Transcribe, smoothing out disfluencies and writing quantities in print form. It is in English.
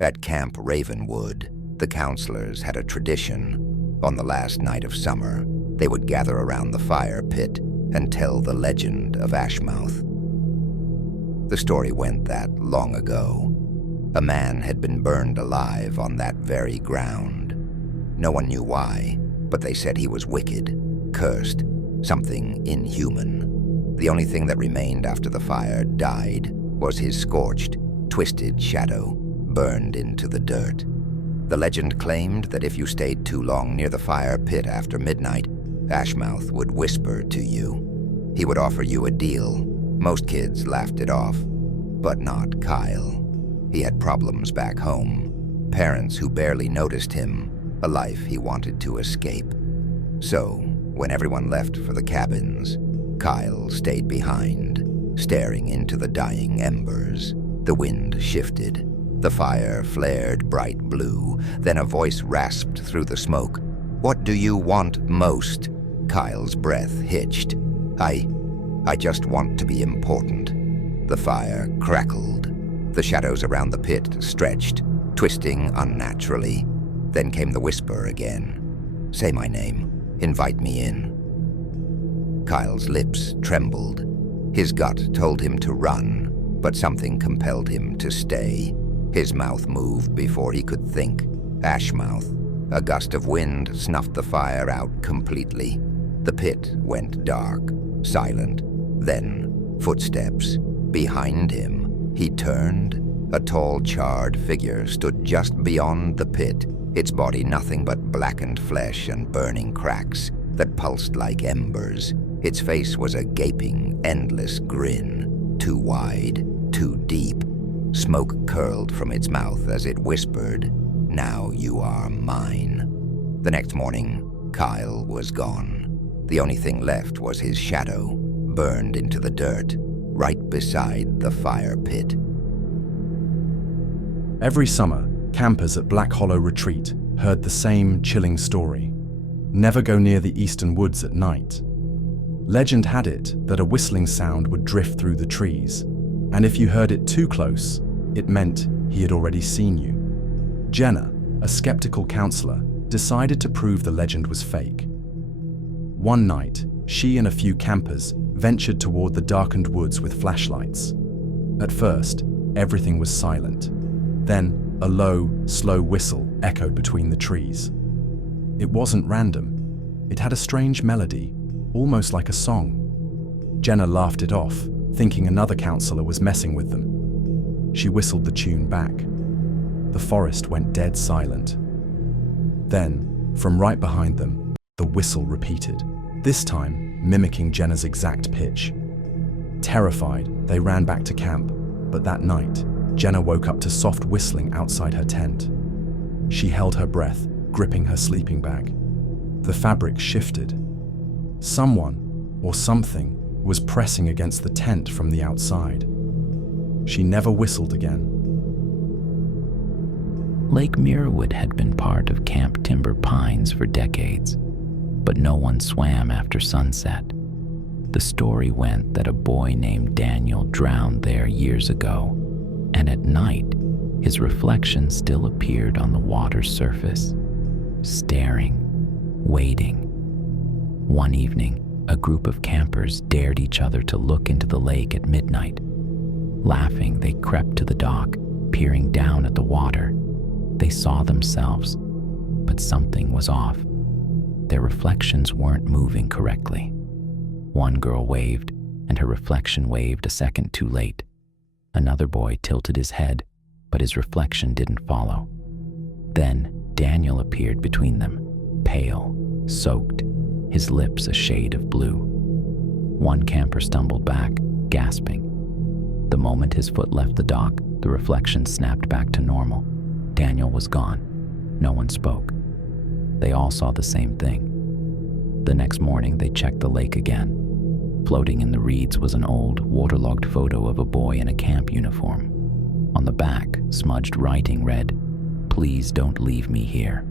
At Camp Ravenwood, the counselors had a tradition. On the last night of summer, they would gather around the fire pit and tell the legend of Ashmouth. The story went that long ago. A man had been burned alive on that very ground. No one knew why, but they said he was wicked, cursed, something inhuman. The only thing that remained after the fire died was his scorched, twisted shadow, burned into the dirt. The legend claimed that if you stayed too long near the fire pit after midnight, Ashmouth would whisper to you. He would offer you a deal. Most kids laughed it off, but not Kyle. He had problems back home, parents who barely noticed him, a life he wanted to escape. So, when everyone left for the cabins, Kyle stayed behind, staring into the dying embers. The wind shifted. The fire flared bright blue. Then a voice rasped through the smoke. "What do you want most?" Kyle's breath hitched. I just want to be important." The fire crackled. The shadows around the pit stretched, twisting unnaturally. Then came the whisper again. "Say my name. Invite me in." Kyle's lips trembled. His gut told him to run, but something compelled him to stay. His mouth moved before he could think. Ashmouth. A gust of wind snuffed the fire out completely. The pit went dark, silent. Then, footsteps. Behind him, he turned. A tall, charred figure stood just beyond the pit, its body nothing but blackened flesh and burning cracks that pulsed like embers. Its face was a gaping, endless grin, too wide, too deep. Smoke curled from its mouth as it whispered, "Now you are mine." The next morning, Kyle was gone. The only thing left was his shadow, burned into the dirt, right beside the fire pit. Every summer, campers at Black Hollow Retreat heard the same chilling story. Never go near the eastern woods at night. Legend had it that a whistling sound would drift through the trees, and if you heard it too close, it meant he had already seen you. Jenna, a skeptical counselor, decided to prove the legend was fake. One night, she and a few campers ventured toward the darkened woods with flashlights. At first, everything was silent. Then, a low, slow whistle echoed between the trees. It wasn't random. It had a strange melody, almost like a song. Jenna laughed it off, thinking another counselor was messing with them. She whistled the tune back. The forest went dead silent. Then, from right behind them, the whistle repeated, this time mimicking Jenna's exact pitch. Terrified, they ran back to camp, but that night, Jenna woke up to soft whistling outside her tent. She held her breath, gripping her sleeping bag. The fabric shifted. Someone, or something, was pressing against the tent from the outside. She never whistled again. Lake Muirwood had been part of Camp Timber Pines for decades, but no one swam after sunset. The story went that a boy named Daniel drowned there years ago, and at night, his reflection still appeared on the water's surface, staring, waiting. One evening, a group of campers dared each other to look into the lake at midnight. Laughing, they crept to the dock, peering down at the water. They saw themselves, but something was off. Their reflections weren't moving correctly. One girl waved, and her reflection waved a second too late. Another boy tilted his head, but his reflection didn't follow. Then Daniel appeared between them, pale, soaked, his lips a shade of blue. One camper stumbled back, gasping. The moment his foot left the dock, the reflection snapped back to normal. Daniel was gone. No one spoke. They all saw the same thing. The next morning, they checked the lake again. Floating in the reeds was an old, waterlogged photo of a boy in a camp uniform. On the back, smudged writing read, "Please don't leave me here."